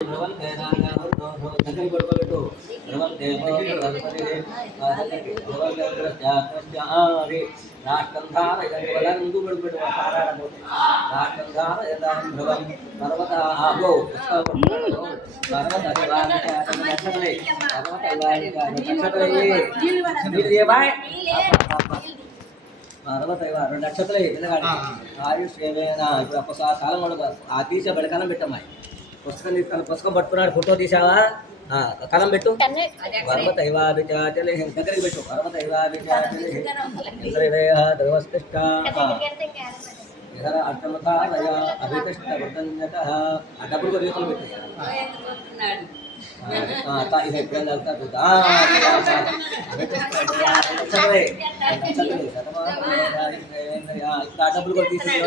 రెండు నక్షత్రాలు పిల్లగాడి ఆయుష్ ఏమైనా ఇప్పుడు ఒక్కసారి ఆ తీసే బడికాలం పెట్టమ్మాయి పుస్తకం తీసుకొని పుస్తకం పట్టుకున్నాడు ఫోటో తీసావా కలం పెట్టు పర్వతైవాభిచాచలి దగ్గరికి పెట్టు పర్వతైవాభిచాచలి ఇంద్రదేహస్తిష్ట అర్థమతారయ అభితిష్ట వర్ధన్యత ఆ డబ్బులు కూడా రీతులు పెట్టు ఇది ఎప్పుడైనా వెళ్తా చూద్దా ఆ డబ్బులు కూడా తీసి